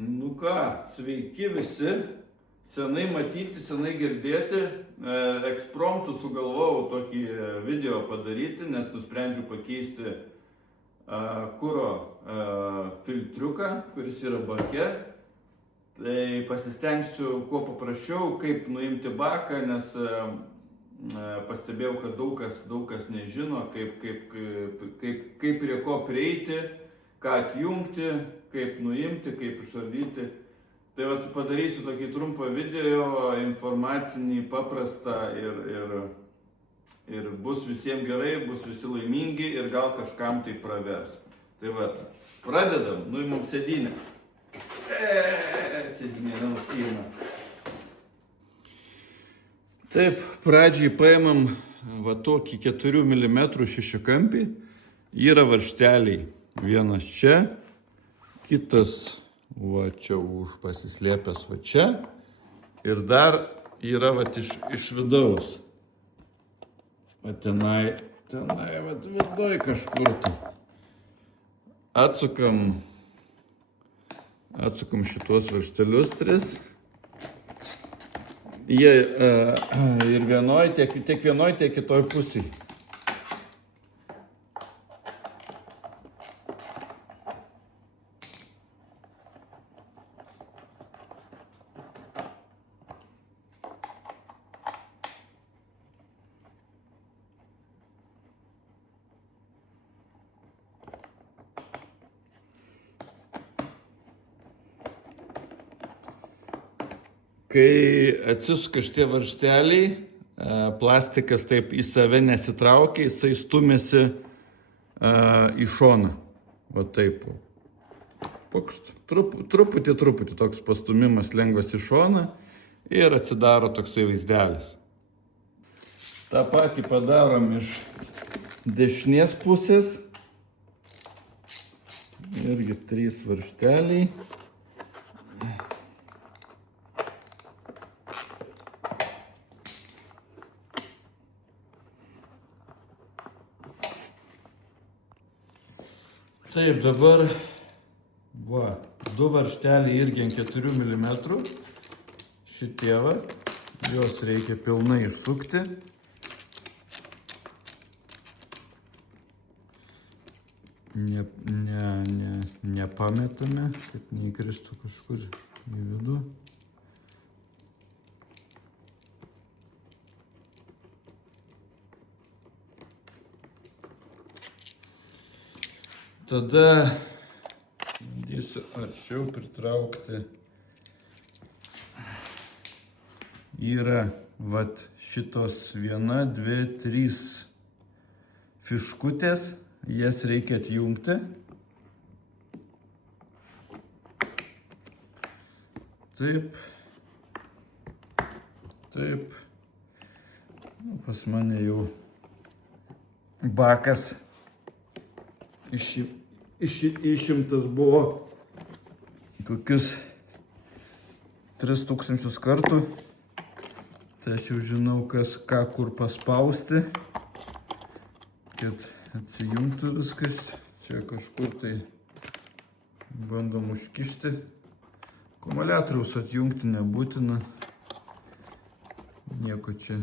Nu ką, sveiki visi, senai matyti, senai girdėti. Ekspromtu sugalvojau tokį video padaryti, nes nusprendžiau pakeisti kuro filtriuką, kuris yra bake. Tai pasistengsiu kuo paprasčiau, kaip nuimti baką, nes pastebėjau, kad daug kas nežino, kaip prie ko prieiti, ką atjungti, kaip nuimti, kaip išardyti. Tai vat padarysiu tokį trumpą video, informacinį, paprastą ir bus visiems gerai, bus visi laimingi ir gal kažkam tai pravers. Tai vat, pradedam, nuimam sėdynę. Sėdynė nenusiima. Taip, pradžiai paimam va tokį 4 mm šešiakampį. Yra varžteliai. Vienas čia, kitas va čia už pasislėpęs va čia. Ir dar yra va iš vidaus. Va tenai va vidoj kažkur. Atsukam šitos varžtelius 3. Jie ir tiek vienoj, tiek kitoj pusėj. Kai atsisuka šitie varžteliai, plastikas taip į save nesitraukia, jisai stumėsi į šoną. Va taip. Pukšt. Truputį toks pastumimas lengvas į šoną ir atsidaro toksai vaizdelis. Ta patį padarom iš dešinės pusės. Irgi 3 varžteliai. Taip, dabar 2 varžteliai irgi ant 4 mm. Šitie va, juos reikia pilnai išsukti. Nepametame, kad neįkristų kažkur į vidų. Tada bandysiu arčiau pritraukti. Yra vat šitos 1, 2, 3 fiškutės, jas reikia atjungti. Taip. Pas mane jau bakas išimtas buvo kokius 3000 kartų. Tai aš jau žinau, ką kur paspausti, kad atsijungtų viskas. Čia kažkur tai bandom užkišti. Akumuliatoriaus atjungti nebūtina. Nieko čia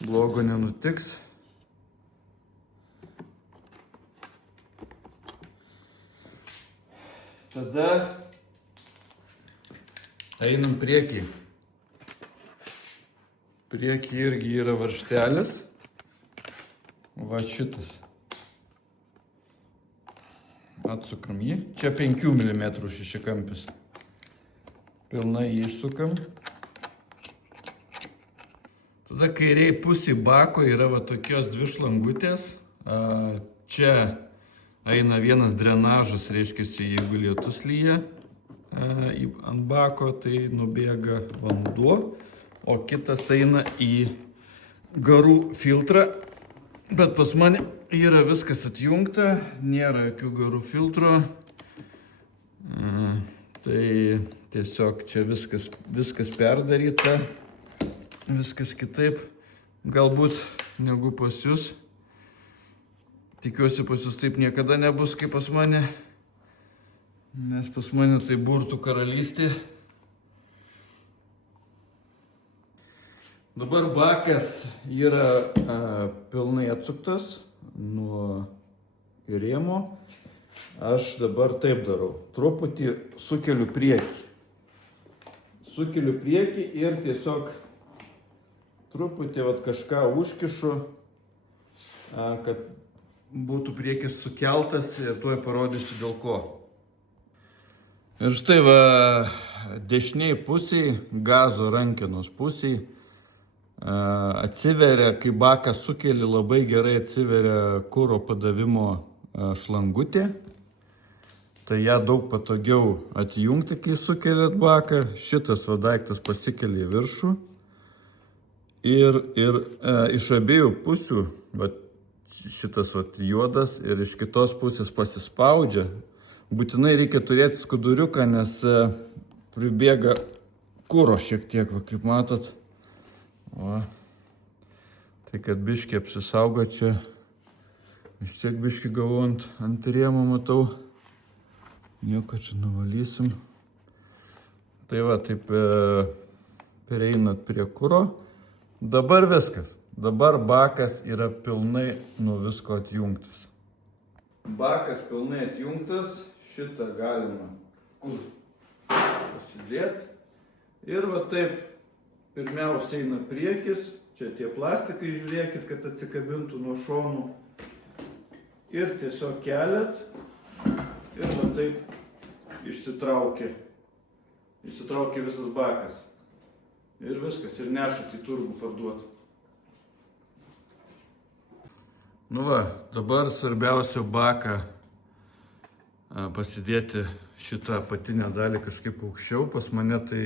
blogo nenutiks. Tada einam priekį. Priekį irgi yra varžtelis. Va šitas. Atsukam jį. Čia 5 mm šešiakampis. Pilnai išsukam. Tada kairiai pusėje bako yra va tokios 2 šlangutės. Čia eina vienas drenažas, reiškia, jeigu lietus lyja ant bako, tai nubėga vanduo, o kitas eina į garų filtrą. Bet pas mane yra viskas atjungta, nėra jokių garų filtro. Tai tiesiog čia viskas perdaryta, viskas kitaip galbūt negu pas jūs. Tikiuosi pas jūs taip niekada nebus kaip pas mane. Nes pas mane tai burtų karalystė. Dabar bakas yra pilnai atsuktas nuo rėmo. Aš dabar taip darau. Truputį sukeliu priekį. Sukeliu priekį ir tiesiog truputį kažką užkišu, kad būtų priekis sukeltas ir tuoj parodysiu dėl ko. Ir štai dešiniai pusiai, gazo rankenos pusiai, atsiveria, kai baką sukeli, labai gerai atsiveria kuro padavimo šlangutė. Tai ją daug patogiau atjungti, kai sukeliat baką. Šitas daiktas pasikelia į viršų. Ir iš abiejų pusių, šitas juodas ir iš kitos pusės pasispaudžia. Būtinai reikia turėti skuduriuką, nes pribėga kuro šiek tiek, kaip matot. Tai kad biškį apsisaugo čia. Iš tiek biškį gavau ant rėmo, matau. Nieko čia nuvalysim. Tai taip pereinat prie kuro. Dabar viskas. Dabar bakas yra pilnai nuo visko atjungtas. Bakas pilnai atjungtas. Šitą galima pasidėti. Ir taip pirmiausia eina priekis. Čia tie plastikai, žiūrėkit, kad atsikabintų nuo šonų. Ir tiesiog keliat. Ir taip išsitraukia. Išsitraukia visas bakas. Ir viskas. Ir nešat į turgų parduoti. Dabar svarbiausia baką pasidėti šitą apatinę dalį kažkaip aukščiau. Pas mane tai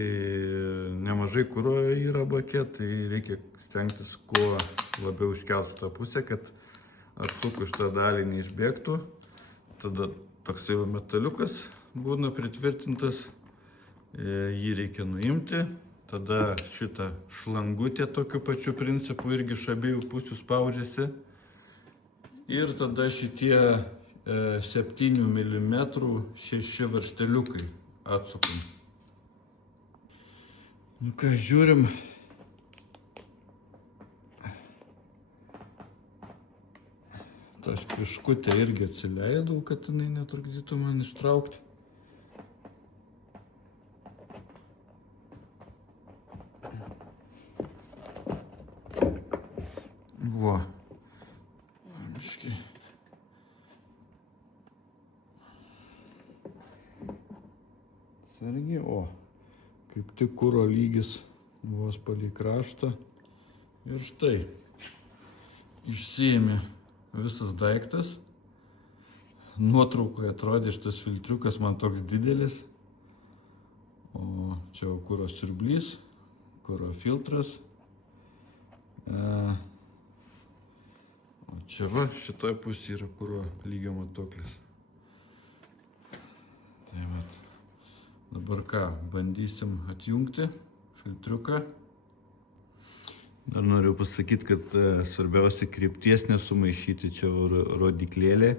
nemažai kuro yra bake, tai reikia stengtis kuo labiau iškelt šitą pusę, kad atsukus šitą dalį neišbėgtų. Tada toksai metaliukas būna pritvirtintas, jį reikia nuimti. Tada šitą šlangutę tokiu pačiu principu irgi iš abiejų pusių spaudžiasi. Ir tada šitie 7 mm 6 varžteliukai atsukam. Žiūrim. Ta fiškutė irgi atsileidau, kad jinai netrukdytų man ištraukti. Biškį. Sargiai, kaip tik kuro lygis vos palei kraštą. Ir štai, išsiėmė visas daiktas. Nuotraukoje atrodė šitas filtriukas man toks didelis. O čia kuro siurblys, kuro filtras. O čia šitoj pusėje yra kuro lygio matuoklis. Tai dabar bandysim atjungti filtriuką. Dar noriu pasakyti, kad svarbiausia krypties nesumaišyti, čia rodiklėlė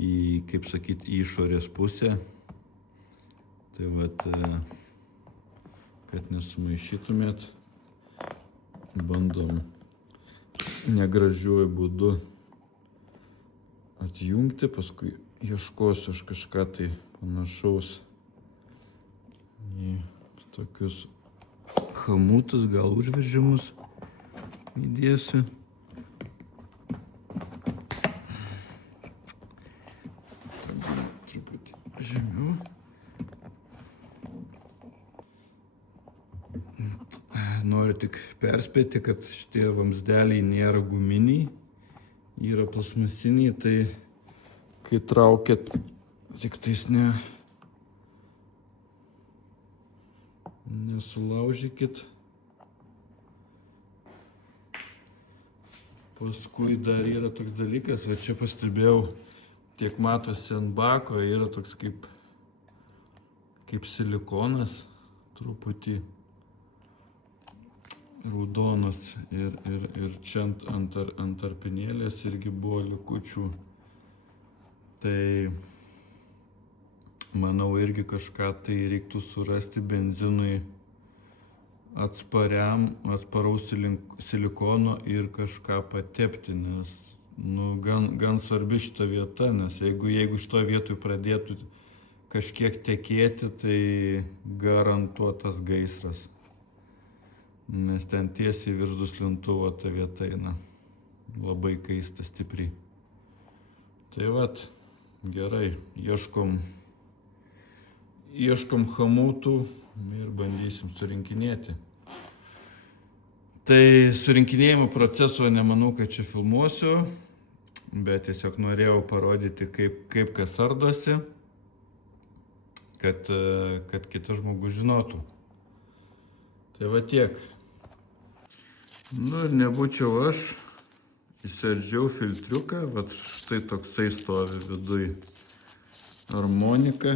į, kaip sakyti, į išorės pusę. Tai kad nesumaišytumėt, bandom negražiuoju būdu atjungti, paskui ieškosiu aš kažką tai panašaus į tokius chamutus, gal užveržimus įdėsiu. Truputį žemiau. Noriu tik perspėti, kad šitie vamzdeliai nėra guminiai, yra plasmasiniai, tai kai traukiat, tik tais nesulaužykit. Paskui dar yra toks dalykas, čia pastebėjau, tiek matosi ant bako, yra toks kaip silikonas, truputį raudonas ir čia ant tarpinėlės irgi buvo likučių. Tai manau, irgi kažką tai reiktų surasti benzinui atsparaus silikono ir kažką patepti, nes gan svarbi šita vieta, nes jeigu šitoje vietoje pradėtų kažkiek tekėti, tai garantuotas gaisras. Nes ten tiesiai virš duslintuvo ta vieta eina. Labai kaista stipriai. Tai vat, gerai, ieškom hamutų ir bandysim surinkinėti. Tai surinkinėjimo proceso nemanau, kad čia filmuosiu, bet tiesiog norėjau parodyti, kaip kas ardosi, kad kitas žmogus žinotų. Tai va tiek. Ir nebūčiau aš, įsiardžiau filtriuką, va štai toksai stovi viduj armonika.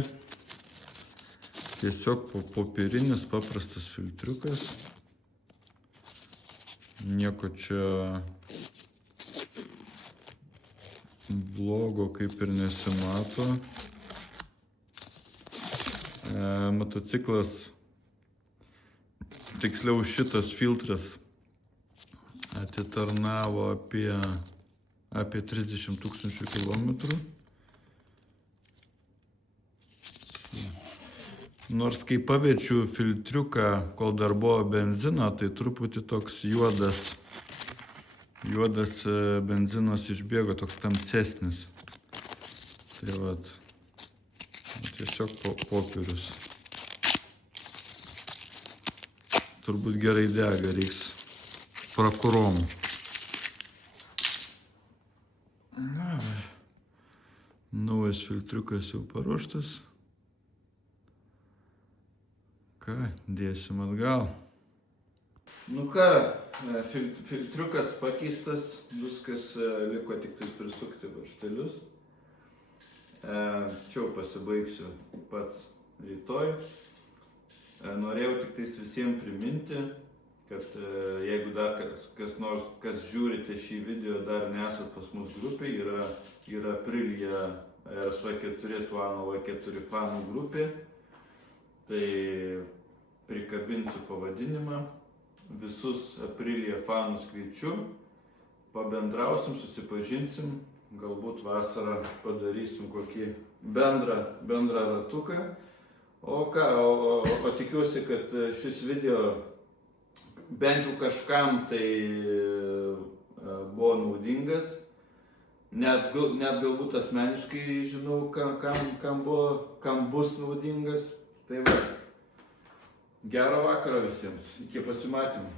Tiesiog popierinis paprastas filtriukas. Nieko čia blogo kaip ir nesimato. Motociklas, tiksliau šitas filtras atitarnavo apie 30 000 kilometrų. Nors kai paverčiu filtriuką, kol dar buvo benzino, tai truputį toks juodas benzinas išbėgo, toks tamsesnis. Tai vat, tiesiog popierius. Turbūt gerai dega, reiks prakuromų. Naujas filtriukas jau paruoštas. Ką, dėsim atgal. Filtriukas pakeistas, viskas liko tik tai prisukti varžtelius. Čia jau pasibaigsiu pats rytoj. Norėjau tik tais visiems priminti, kad jeigu dar kas žiūrite šį video, dar nesat pas mus grupė, yra Aprilia RSV4 Tuano V4 fanų grupė. Tai prikabinsiu pavadinimą, visus Aprilia fanus kviečiu, pabendrausim, susipažinsim, galbūt vasarą padarysim kokį bendrą ratuką. O tikiuosi, kad šis video bent jau kažkam tai buvo naudingas. Net galbūt asmeniškai žinau, kam bus naudingas. Tai va, gero vakaro visiems, iki pasimatymų.